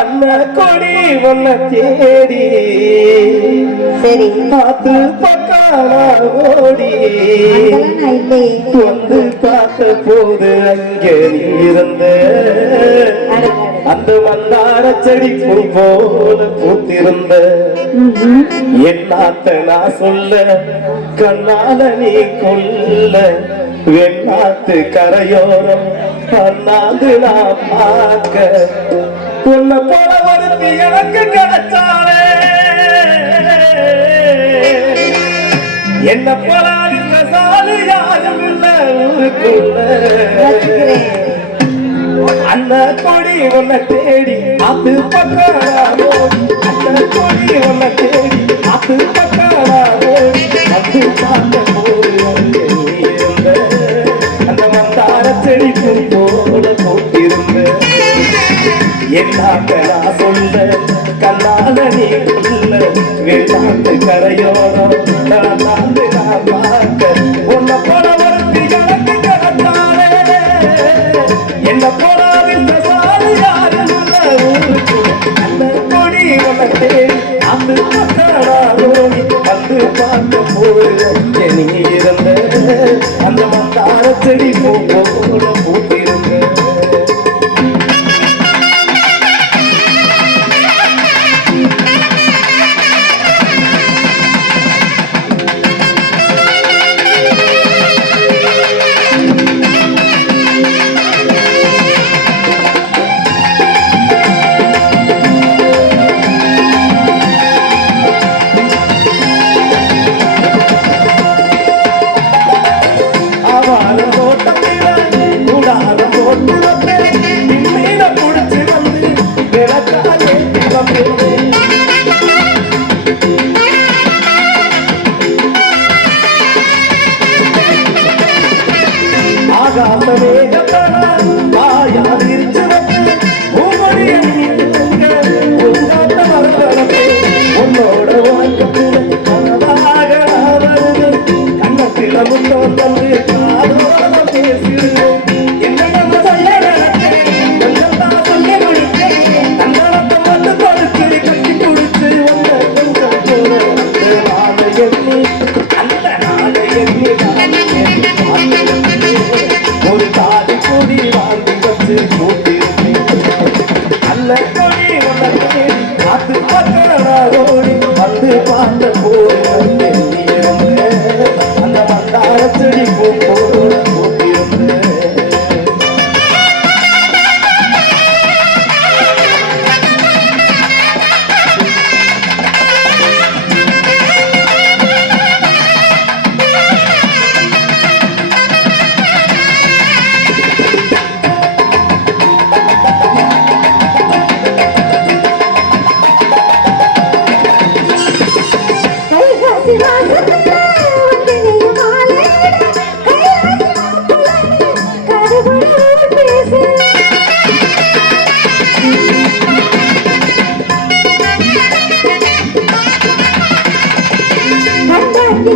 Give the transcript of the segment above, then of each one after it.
அண்ண கொடி ஒன்ன தேடி. சரி. பார்த்து பக்கான ஓடி. வந்து பார்த்த போது அங்கே இருந்த அந்த மந்தார செடி பூ போல பூத்திருந்த. என்னாத்த நான் சொல்ல கண்ணால நீ கொல்ல. வெண்ணாத்து கரையோரம் பண்ணாந்து நான் பார்க்க உன்னை போல ஒருத்தி எனக்கு கிடைச்சாரே என்ன போல சாலு யாரும் இல்ல அந்த கொடி உன்னை தேடி அது பக்கம் அந்த கொடி உன்னை தேடி அது பக்கம் என்னாக்க சொந்த சொல்ல கண்ணால நீ உள்ள வேண்டாட்டு கரையோரம் நான் தாண்டு நான் பார்க்க உன்னை போல ஒருத்தி எனக்கு கடத்தானே என்ன போல சாரு ஊருக்கு அந்த கொடி அந்த வந்து பார்க்க போது நீ இருந்த அந்த மந்தார செடி பூ எண்ணி நாளை எண்ணி பார்த்து ஒரு தாடி கொடி வாங்கி வச்சு கூட்டியிருந்தேன் அல்ல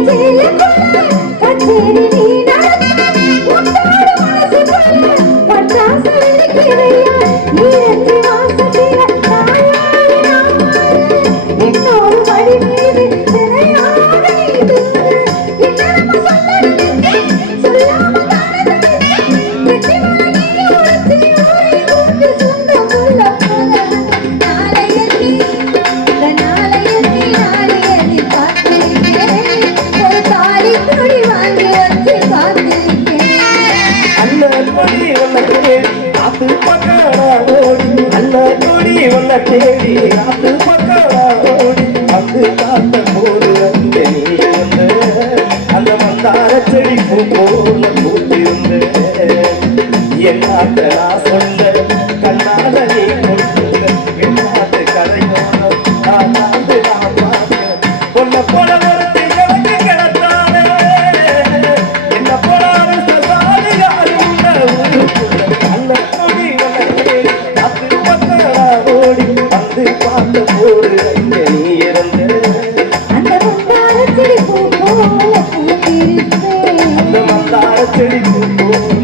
Yeah, you yeah. தேடி அது பக்கடா ஓடி வந்து காத்த போது அங்கே நீ இருந்த அந்த மந்தார செடி பூ போல பூத்திருந்த. என்னாத்த நான் சொன்ன பார்த்த போது அங்கே நீ இருந்த அந்த முந்தார செடி பூ போல அந்த மந்தார செடி பூ போல